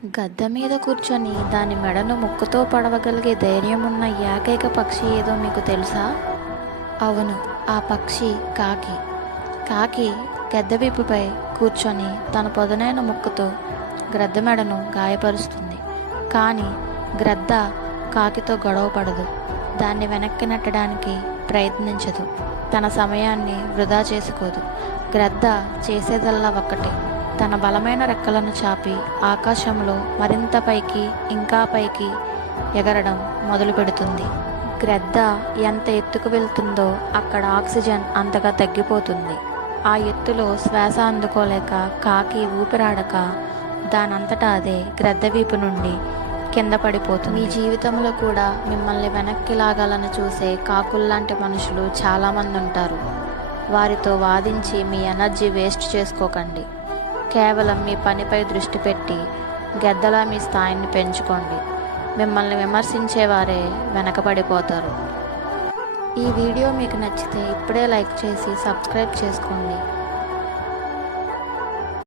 గద్ద మీద కూర్చొని దాని మెడను ముక్కుతో పడవగలిగే ధైర్యం ఉన్న ఏకైక పక్షి ఏదో మీకు తెలుసా? అవును, ఆ పక్షి కాకి. కాకి గద్ద వీపుపై కూర్చొని తన పదునైన ముక్కుతో గ్రద్ద మెడను గాయపరుస్తుంది. కానీ గ్రద్ద కాకితో గొడవ పడదు, దాన్ని వెనక్కి నెట్టడానికి ప్రయత్నించదు, తన సమయాన్ని వృధా చేసుకోదు. గ్రద్ద చేసేదల్లా ఒక్కటే, తన బలమైన రెక్కలను చాపి ఆకాశంలో మరింత పైకి ఇంకా పైకి ఎగరడం మొదలు పెడుతుంది. గ్రద్ద ఎంత ఎత్తుకు వెళ్తుందో అక్కడ ఆక్సిజన్ అంతగా తగ్గిపోతుంది. ఆ ఎత్తులో శ్వాస అందుకోలేక కాకి ఊపిరాడక దానంతటా అదే గ్రద్ద వీపు నుండి కింద పడిపోతుంది. మీ జీవితంలో కూడా మిమ్మల్ని వెనక్కి లాగాలని చూసే కాకుల్లాంటి మనుషులు చాలామంది ఉంటారు. వారితో వాదించి మీ ఎనర్జీ వేస్ట్ చేసుకోకండి. కేవలం మీ పనిపై దృష్టి పెట్టి గద్దలా మీ స్థాయిని పెంచుకోండి. మిమ్మల్ని విమర్శించేవారే వెనకబడిపోతారు. ఈ వీడియో మీకు నచ్చితే ఇప్పుడే లైక్ చేసి సబ్స్క్రైబ్ చేసుకోండి.